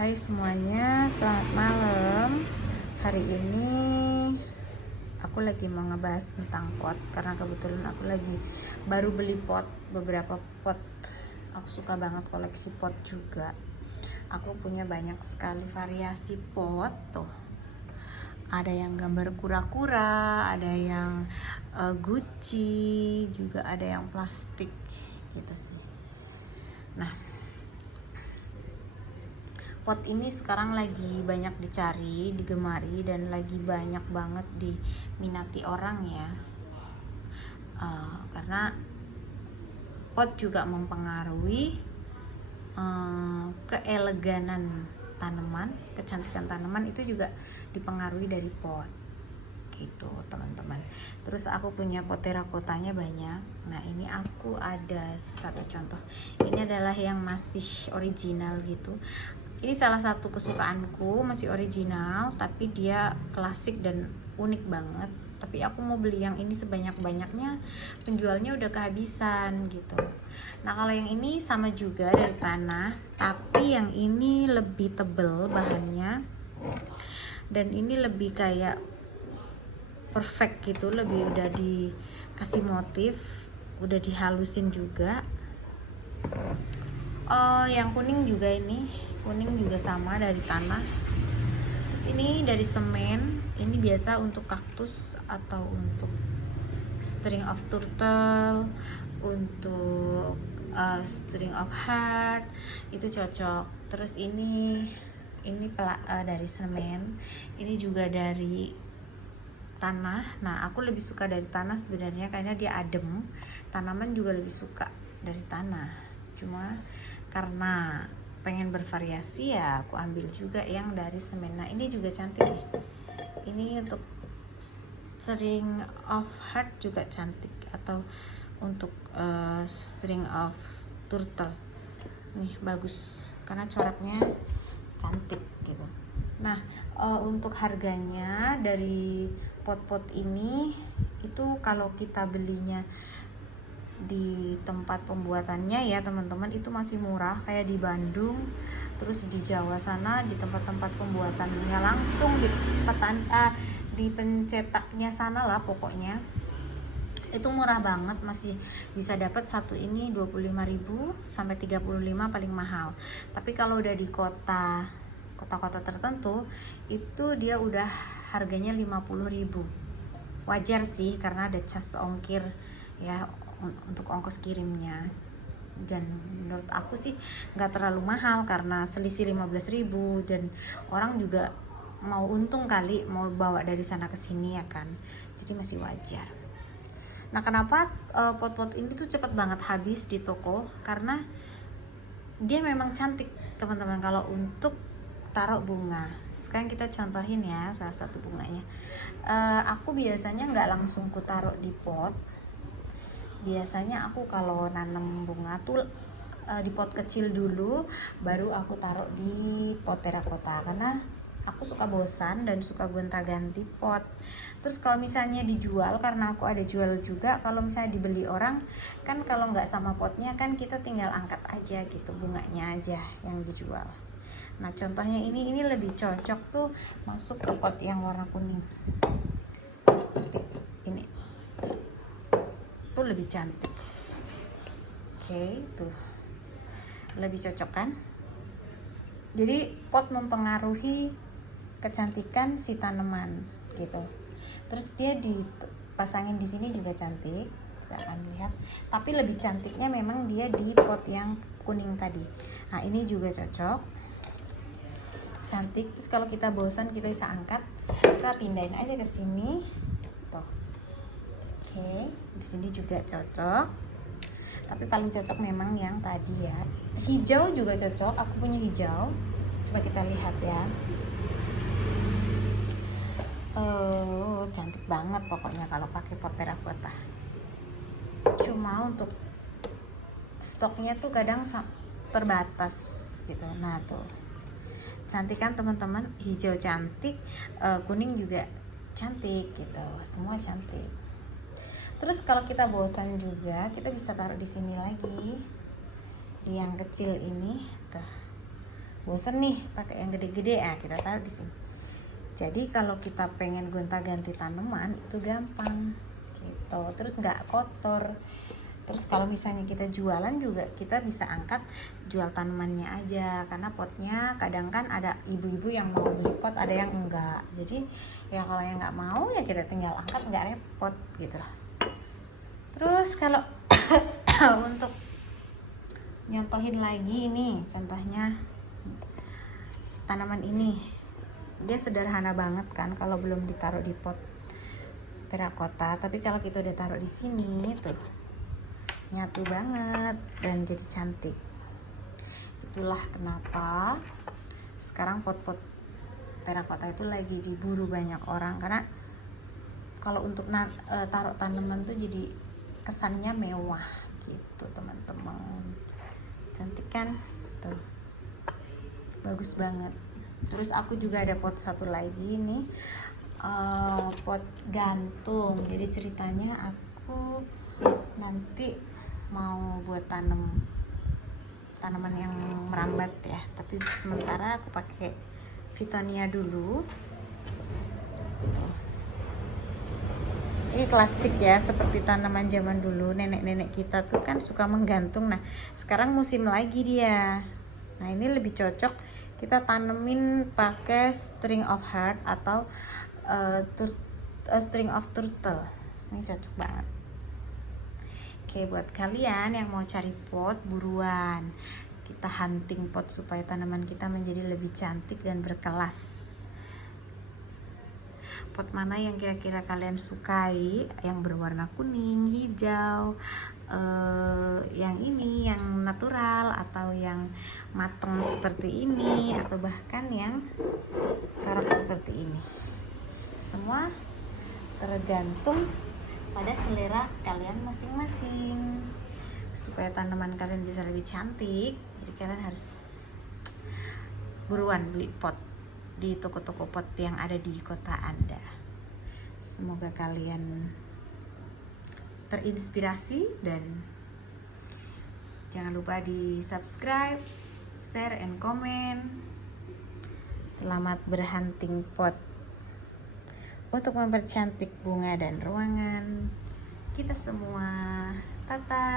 Hai semuanya, selamat malam. Hari ini aku lagi mau ngebahas tentang pot karena kebetulan aku lagi baru beli pot, beberapa pot. Aku suka banget koleksi pot juga. Aku punya banyak sekali variasi pot tuh. Ada yang gambar kura-kura, ada yang Gucci, juga ada yang plastik gitu sih. Nah, pot ini sekarang lagi banyak dicari, digemari, dan lagi banyak banget diminati orang ya. Karena pot juga mempengaruhi keeleganan tanaman, kecantikan tanaman itu juga dipengaruhi dari pot gitu teman-teman. Terus aku punya pot terakotanya banyak. Nah ini aku ada satu contoh, ini adalah yang masih original gitu. Ini salah satu kesukaanku, masih original tapi dia klasik dan unik banget. Tapi aku mau beli yang ini sebanyak-banyaknya, penjualnya udah kehabisan gitu. Nah kalau yang ini sama juga dari tanah, tapi yang ini lebih tebel bahannya, dan ini lebih kayak perfect gitu, lebih udah dikasih motif, udah dihalusin juga. Yang kuning juga, ini kuning juga sama dari tanah. Terus ini dari semen, ini biasa untuk kaktus atau untuk string of turtle, untuk string of heart itu cocok. Terus ini dari semen, ini juga dari tanah. Nah aku lebih suka dari tanah sebenarnya karena dia adem. Tanaman juga lebih suka dari tanah, cuma karena pengen bervariasi ya aku ambil juga yang dari semen. Nah ini juga cantik nih, ini untuk string of heart juga cantik, atau untuk string of turtle nih bagus karena coraknya cantik gitu. Nah untuk harganya dari pot-pot ini itu kalau kita belinya di tempat pembuatannya ya teman-teman itu masih murah kayak di Bandung, terus di Jawa sana di tempat-tempat pembuatannya langsung di pencetaknya sana lah pokoknya itu murah banget, masih bisa dapat satu ini 25.000 sampai 35 paling mahal. Tapi kalau udah di kota-kota tertentu itu dia udah harganya 50.000. Wajar sih karena ada cas ongkir ya untuk ongkos kirimnya, dan menurut aku sih nggak terlalu mahal karena selisih 15.000, dan orang juga mau untung kali mau bawa dari sana ke sini ya kan, jadi masih wajar. Nah kenapa pot-pot ini tuh cepet banget habis di toko, karena dia memang cantik teman-teman. Kalau untuk taruh bunga, sekarang kita contohin ya salah satu bunganya. Aku biasanya nggak langsung ku taruh di pot. Biasanya aku kalau nanam bunga tuh di pot kecil dulu, baru aku taruh di pot terakota karena aku suka bosan dan suka gonta-ganti pot. Terus kalau misalnya dijual, karena aku ada jual juga, kalau misalnya dibeli orang kan kalau nggak sama potnya kan kita tinggal angkat aja gitu, bunganya aja yang dijual. Nah contohnya ini lebih cocok tuh masuk ke pot yang warna kuning seperti ini tuh, lebih cantik. Oke, tuh lebih cocok kan. Jadi pot mempengaruhi kecantikan si tanaman gitu. Terus dia dipasangin di sini juga cantik, kita akan lihat. Tapi lebih cantiknya memang dia di pot yang kuning tadi. Nah ini juga cocok, cantik. Terus kalau kita bosan kita bisa angkat, kita pindahin aja ke sini tuh. Oke, di sini juga cocok. Tapi paling cocok memang yang tadi ya. Hijau juga cocok, aku punya hijau. Coba kita lihat ya. Cantik banget pokoknya kalau pakai pot terakota. Cuma untuk stoknya tuh kadang terbatas gitu. Nah tuh cantik kan teman-teman, hijau cantik, kuning juga cantik gitu, semua cantik. Terus kalau kita bosan juga kita bisa taruh di sini lagi, di yang kecil ini tuh bosen nih pakai yang gede-gede, kita taruh di sini. Jadi kalau kita pengen gonta-ganti tanaman itu gampang gitu, terus nggak kotor. Terus kalau misalnya kita jualan juga kita bisa angkat jual tanamannya aja, karena potnya kadang kan ada ibu-ibu yang mau beli pot, ada yang enggak. Jadi ya kalau yang nggak mau ya kita tinggal angkat, nggak repot gitu loh. Terus kalau untuk nyontohin lagi ini contohnya tanaman ini, dia sederhana banget kan kalau belum ditaruh di pot terakota, tapi kalau kita udah taruh di sini tuh nyatu banget dan jadi cantik. Itulah kenapa sekarang pot-pot terakota itu lagi diburu banyak orang, karena kalau untuk taruh tanaman tuh jadi kesannya mewah gitu teman-teman. Cantik kan tuh, bagus banget. Terus aku juga ada pot satu lagi nih, pot gantung. Jadi ceritanya aku nanti mau buat tanaman yang merambat ya, tapi sementara aku pakai Vitonia dulu. Ini klasik ya, seperti tanaman zaman dulu, nenek-nenek kita tuh kan suka menggantung. Nah sekarang musim lagi dia. Nah ini lebih cocok kita tanemin pakai string of heart atau string of turtle. Ini cocok banget. Oke, buat kalian yang mau cari pot, buruan kita hunting pot supaya tanaman kita menjadi lebih cantik dan berkelas. Pot mana yang kira-kira kalian sukai, yang berwarna kuning, hijau, yang ini yang natural, atau yang mateng seperti ini, atau bahkan yang corak seperti ini. Semua tergantung pada selera kalian masing-masing. Supaya tanaman kalian bisa lebih cantik, jadi kalian harus buruan beli pot di toko-toko pot yang ada di kota Anda. Semoga kalian terinspirasi, dan jangan lupa di subscribe, share, and comment. Selamat berhunting pot untuk mempercantik bunga dan ruangan kita semua. Tata.